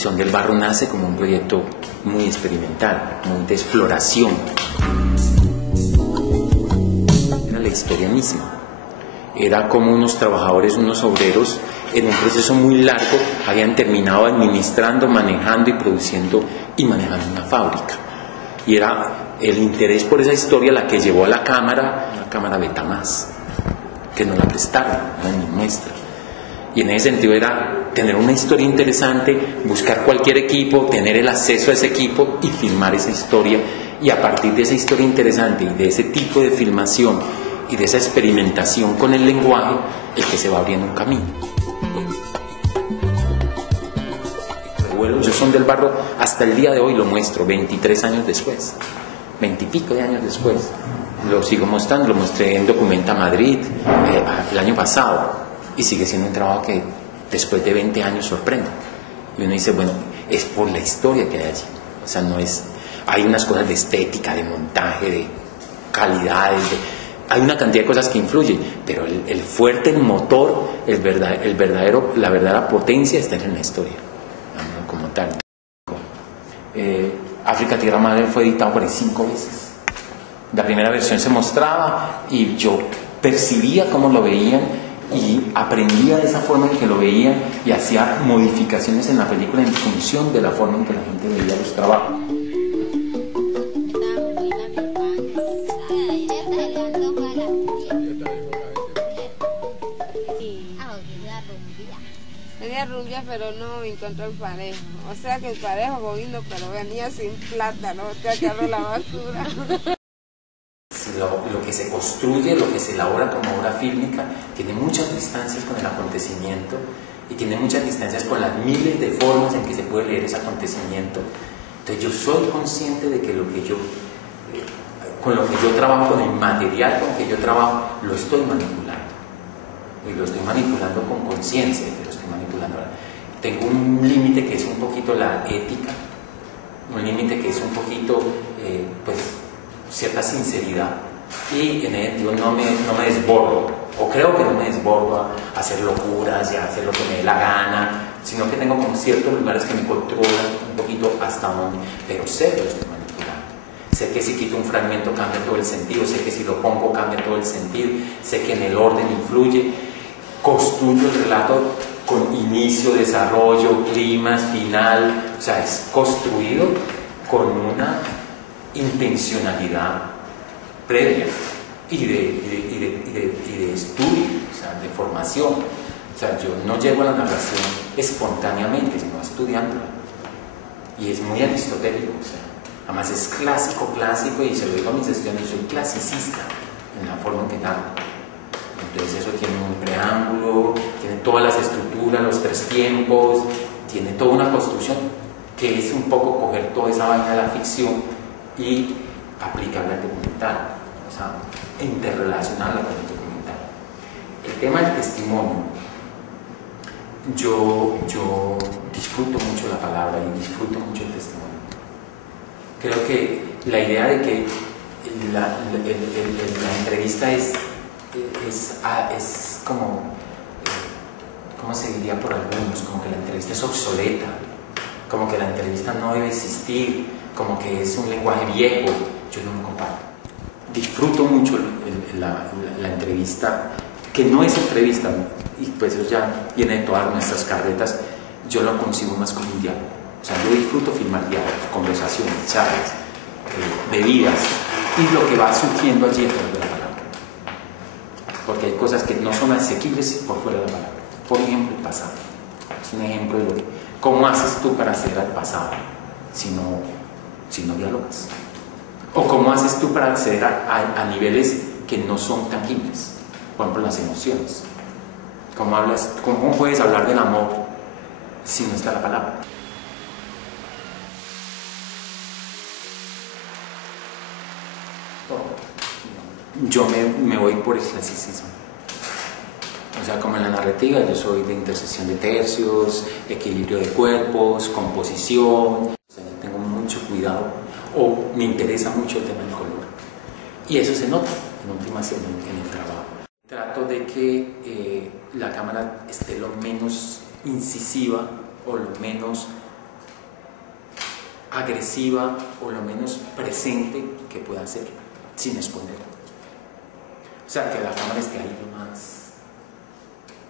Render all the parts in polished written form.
Son del Barro nace como un proyecto muy experimental, muy de exploración. Era la historia misma. Era como unos trabajadores, unos obreros, en un proceso muy largo, habían terminado administrando, manejando y produciendo y manejando una fábrica. Y era el interés por esa historia la que llevó a la cámara Betamax, que nos la prestaron, era mi muestra. Y en ese sentido era tener una historia interesante, buscar cualquier equipo, tener el acceso a ese equipo y filmar esa historia. Y a partir de esa historia interesante y de ese tipo de filmación y de esa experimentación con el lenguaje, el que se va abriendo un camino. Yo Son del Barro, hasta el día de hoy lo muestro, 23 años después, 20 y pico de años después. Lo sigo mostrando, lo mostré en Documenta Madrid el año pasado. Y sigue siendo un trabajo que después de 20 años sorprende. Y uno dice, bueno, es por la historia que hay allí. O sea, no es... Hay unas cosas de estética, de montaje, de calidades, hay una cantidad de cosas que influyen, pero el fuerte, el motor, la verdadera potencia está en la historia, como tal. África Tierra Madre fue editado por ahí 5 veces. La primera versión se mostraba y yo percibía cómo lo veían y aprendía de esa forma en que lo veían y hacía modificaciones en la película en función de la forma en que la gente veía los trabajos. Tenía rubia, pero no encontró el parejo. O sea que el parejo vino, pero venía sin plata, ¿no? Te agarró la basura. Lo que se construye, lo que se elabora como obra fílmica, tiene muchas distancias con el acontecimiento y tiene muchas distancias con las miles de formas en que se puede leer ese acontecimiento. Entonces yo soy consciente de que con lo que yo trabajo, con el material con que yo trabajo, lo estoy manipulando. Y lo estoy manipulando con conciencia, lo estoy manipulando. Tengo un límite que es un poquito la ética, un límite que es un poquito, pues, cierta sinceridad. Y en el sentido no me desbordo, o creo que no me desbordo a hacer locuras y a hacer lo que me dé la gana, sino que tengo como ciertos lugares que me controlan un poquito hasta donde, pero sé que lo estoy manipulando. Sé que si quito un fragmento cambia todo el sentido, sé que si lo pongo cambia todo el sentido, sé que en el orden influye. Construyo el relato con inicio, desarrollo, clímax, final, o sea, es construido con una intencionalidad previa y de estudio, o sea, de formación. O sea, yo no llego a la narración espontáneamente, sino estudiándola. Y es muy aristotélico, o sea, además es clásico, y se lo digo a mis estudiantes, soy clasicista en la forma en que narro. Entonces eso tiene un preámbulo, tiene todas las estructuras, los 3 tiempos, tiene toda una construcción que es un poco coger toda esa vaina de la ficción y aplicarla al documental, o sea, interrelacionarla con el documental. El tema del testimonio, yo disfruto mucho la palabra y disfruto mucho el testimonio. Creo que la idea de que la entrevista es como, ¿cómo se diría por algunos? Como que la entrevista es obsoleta, como que la entrevista no debe existir, como que es un lenguaje viejo. Yo no me comparto. Disfruto mucho la entrevista, que no es entrevista, y pues eso ya viene de todas nuestras carretas. Yo lo concibo más como un diálogo. O sea, yo disfruto filmar diálogos, conversaciones, charlas, bebidas, y lo que va surgiendo allí es de la palabra. Porque hay cosas que no son asequibles por fuera de la palabra. Por ejemplo, el pasado. Es un ejemplo de lo que... ¿Cómo haces tú para acceder al pasado si no dialogas? ¿O cómo haces tú para acceder a niveles que no son tangibles? Por ejemplo, las emociones. ¿Cómo puedes hablar del amor si no está la palabra? Yo me voy por el clasicismo. O sea, como en la narrativa, yo soy de intersección de tercios, equilibrio de cuerpos, composición. O sea, yo tengo mucho cuidado, o me interesa mucho el tema del color. Y eso se nota, en últimas, en el trabajo. Trato de que la cámara esté lo menos incisiva o lo menos agresiva o lo menos presente que pueda ser, sin esconder. O sea, que la cámara esté ahí lo más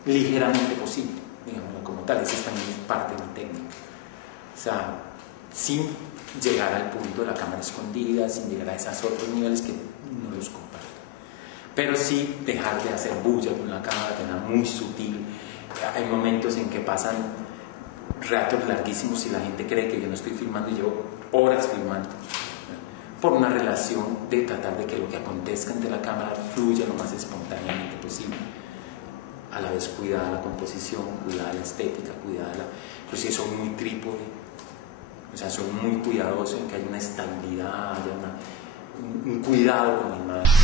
ligeramente posible, digámoslo como tal. Esa también es parte de mi técnica. O sea, sin llegar al punto de la cámara escondida, sin llegar a esos otros niveles que no los comparto. Pero sí dejar de hacer bulla con la cámara, tenerla muy sutil. Hay momentos en que pasan ratos larguísimos y la gente cree que yo no estoy filmando y llevo horas filmando, por una relación de tratar de que lo que acontezca ante la cámara fluya lo más espontáneamente posible. A la vez cuidar la composición, cuidar la estética, cuidar la... Pues sí, soy muy trípode, o sea, soy muy cuidadoso en que haya una estabilidad, haya un cuidado con la imagen.